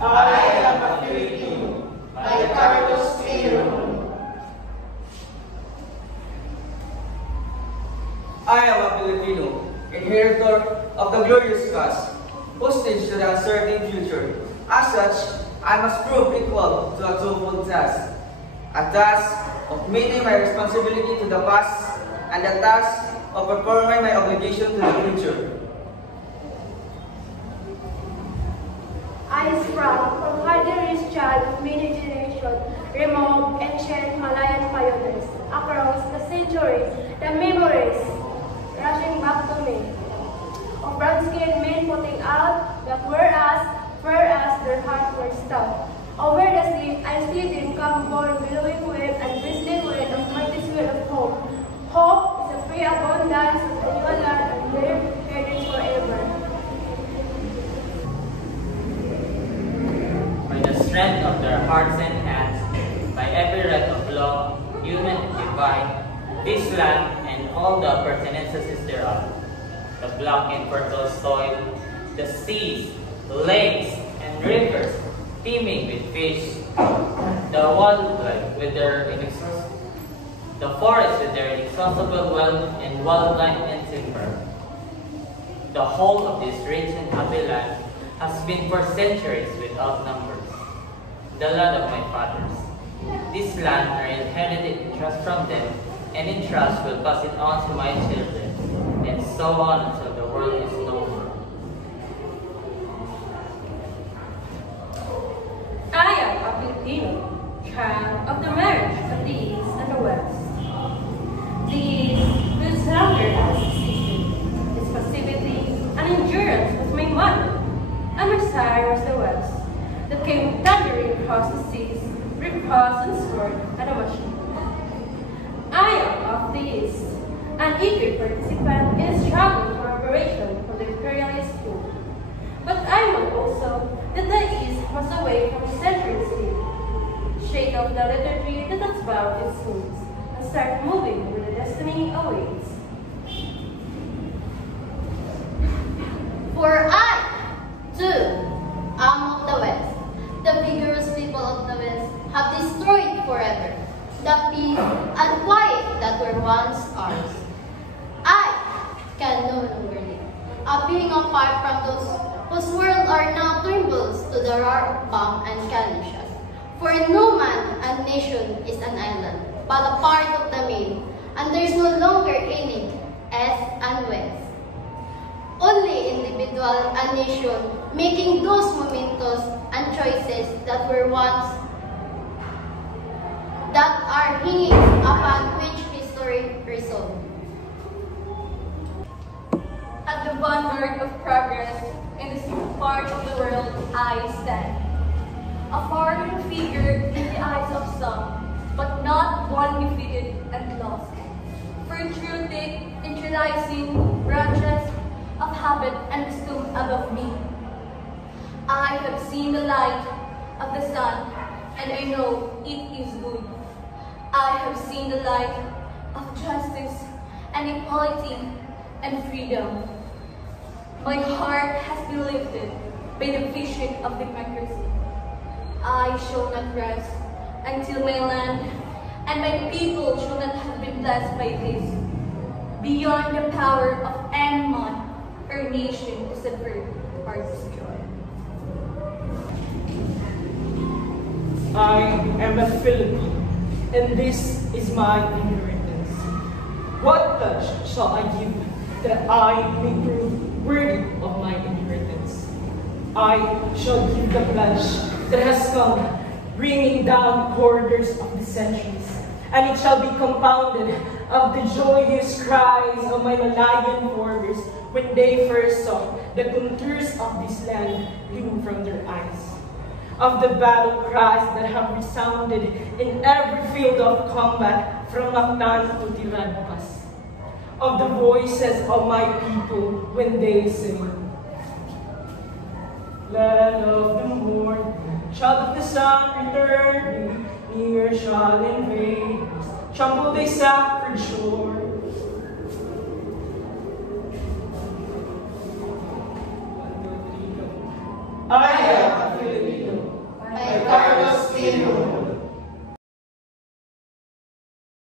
I am a Filipino, by Carlos A. I am a Filipino, inheritor of the glorious past, hostage to the uncertain future. As such, I must prove equal to a twofold task. A task of meeting my responsibility to the past, and a task of performing my obligation to the future. I sprang from hardly-raised child of many generations, remote, ancient Malayan pioneers. Across the centuries, the memories rushing back to me of brown-skinned men putting out that whereas their hearts were stout. Over the sea, I see them come born, billowing wave and bristling wind of mighty swell of hope. Hope is a free abundance of the new land and their heritage forever. By the strength of their hearts and hands, by every right of law, human and divine, this land and all the appurtenances thereof, the black and fertile soil, the seas, lakes, and rivers teeming with fish, the wildlife with their the forest with their inexhaustible wealth and wildlife and timber. The whole of this rich and happy land has been for centuries without numbers. The land of my fathers. This land I inherited in trust from them, and in trust will pass it on to my children, and so on until the world is no more. I am a Filipino, child of the marriage of the East and the West. The East whose hunger has existed, its passivity and endurance was my mother, and my sire was the West, that came thundering across the seas, repulse and sword and a machine. I am of the East, an eager participant in a struggle for liberation from the imperialist rule. But I know also that the East must away from century sleep, shake off the lethargy that has bound its wounds, and start moving where the destiny awaits. For I, too, am of the West. The vigorous people of the West have destroyed forever the peace and quiet that were once ours. I can no longer live, being apart from those whose world are now trembles to the roar of bomb and cannon shots. For no man and nation is an island, but a part of the main, and there is no longer any East and West. Only individual and nation making those momentous and choices that were once that are hanging upon which history resolved. At the vanguard of progress in this part of the world I stand. A foreign figure in the eyes of some, but not one defeated and lost. Patriotic, introducing branches of habit and wisdom above me. I have seen the light of the sun, and I know it is good. I have seen the light of justice and equality and freedom. My heart has been lifted by the vision of democracy. I shall not rest until my land and my people shall not have been blessed by this. Beyond the power of any man or nation to subvert or destroy. I am a Filipino, and this is my inheritance. What pledge shall I give that I may prove worthy of my inheritance? I shall give the pledge that has come, bringing down the corridors of the centuries, and it shall be compounded of the joyous cries of my Malayan forebears when they first saw the contours of this land loom from their eyes. Of the battle cries that have resounded in every field of combat from Mactan to Tiradpas. Of the voices of my people when they sing. Land of the morning, child of the sun returning, near shall invade, trample thy sacred shore. I am a Filipino, you.